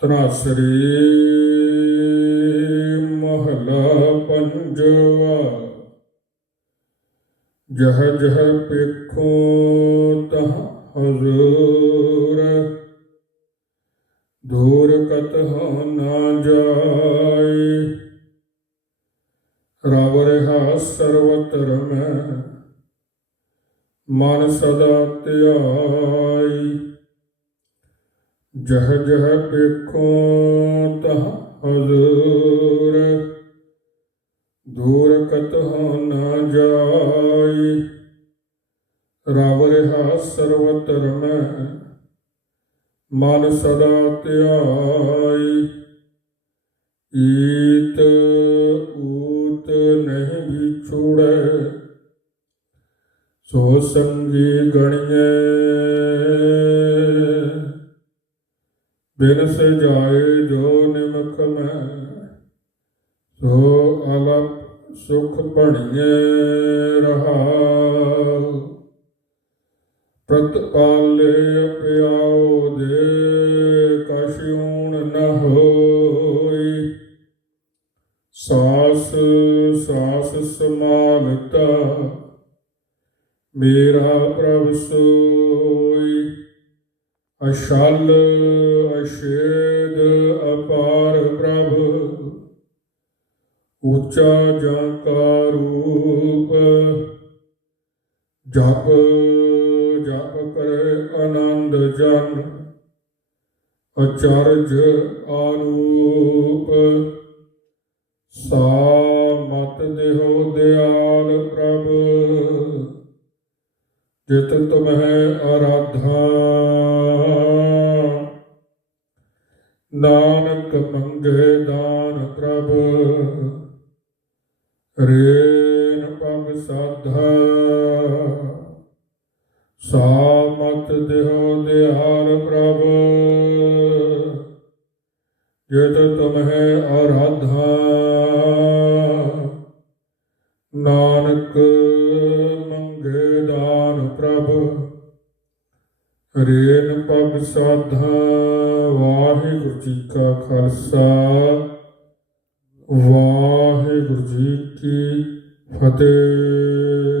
ਤਨਾਸਰੀ ਮਹਲਾ ਪੰਜਵਾ। ਜਹ ਜਹ ਪੇਖੋ ਤਹ ਹਜ਼ੂਰ। ਦੂਰ ਕਤ ਨਾ ਜਾਈ ਰਬ ਰਹਾ ਸਰਵਤਰ ਮੈਂ। ਮਨ ਸਦਾ ਧਿਆਈ। ਜਹ ਜਹ ਪੇਖੋ ਤਹ ਹਜ਼ੂਰ, ਦੂਰ ਕਤ ਨਾ ਜਾਈ। ਰਵ ਰਹਾ ਸਰਵਤਰ ਮੈਂ, ਮਨ ਸਦਾ ਧਿਆਈ। ਈਤ ਊਤ ਨਹੀਂ ਵਿਛੁੜੈ ਸੋ ਸੰਗੀ ਗਣੀਏ ਬਿਨ ਸਜਾਏ ਜੋ ਨਿਮਕ ਮੈਂ, ਸੋ ਅਲਪ ਸੁਖ ਬਣੀਏ ਰਹਾ ਪ੍ਰਤਪਾਲੇ ਪਿਆਉ ਦੇ ਕਸ਼ੂਣ ਨ ਹੋਈ। ਸਾਸ ਸਾਸ ਸਮਾਲਤਾ, ਮੇਰਾ ਪ੍ਰਭ ਸੋਈ। ਅਸ਼ਲ ਅਸ਼ੇਦ ਅਪਾਰ ਪ੍ਰਭ, ਉੱਚਾ ਜਾਂ ਕਾ ਰੂਪ, ਜਪ ਜਪ ਕਰੇ ਆਨੰਦ ਜਨ, ਅਚਰਜ ਆਰੂਪ ਸਾ ਜਿਤ ਤੁਮਹਿ ਆਰਾਧਾ। ਨਾਨਕ ਮੰਗੇ ਦਾਨ ਪ੍ਰਭ, ਰੇਨ ਪਗ ਸਾਧਾ। ਸਾ ਮਤ ਦੇਹੋ ਦਿਹਾਰ ਪ੍ਰਭ ਜਿਤ ਤੁਮਹਿ ਆਰਾਧਾ। ਨਾਨਕ ਪ੍ਰਭ ਰੇਨ ਪਗ ਸਾਧਾ ਵਾਹਿਗੁਰੂ ਜੀ ਕਾ ਖਾਲਸਾ ਵਾਹਿਗੁਰੂ ਜੀ ਕੀ ਫਤਿਹ।